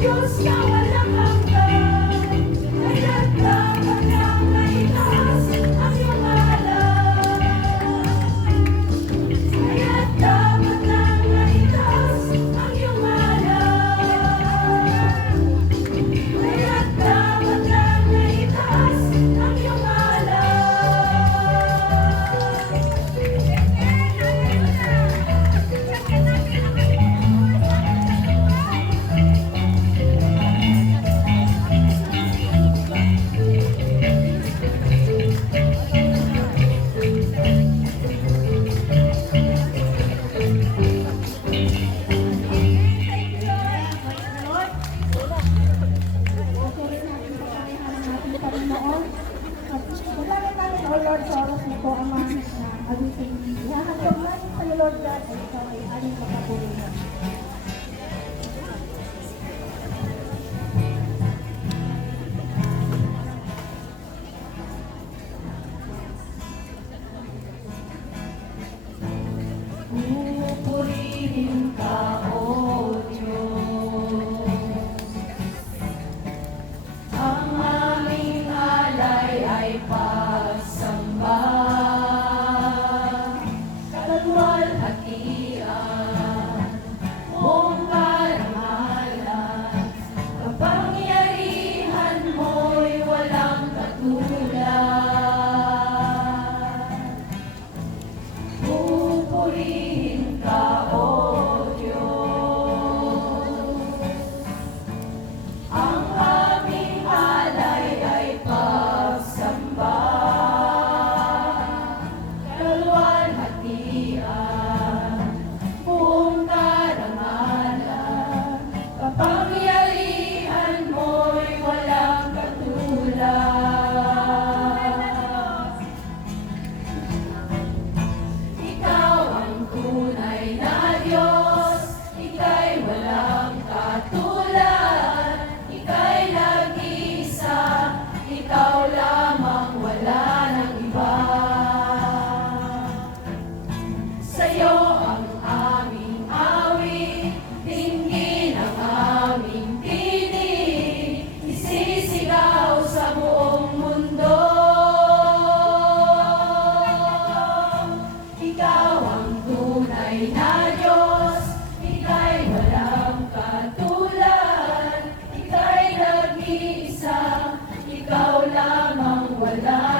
You're scared. Panginoon. At dalangin namin, O Lord, sa oras na ito, Ama, na awitin. Ihahatog namin sa Lord God, at ikaw ay aming makapuloy na. Ka. what I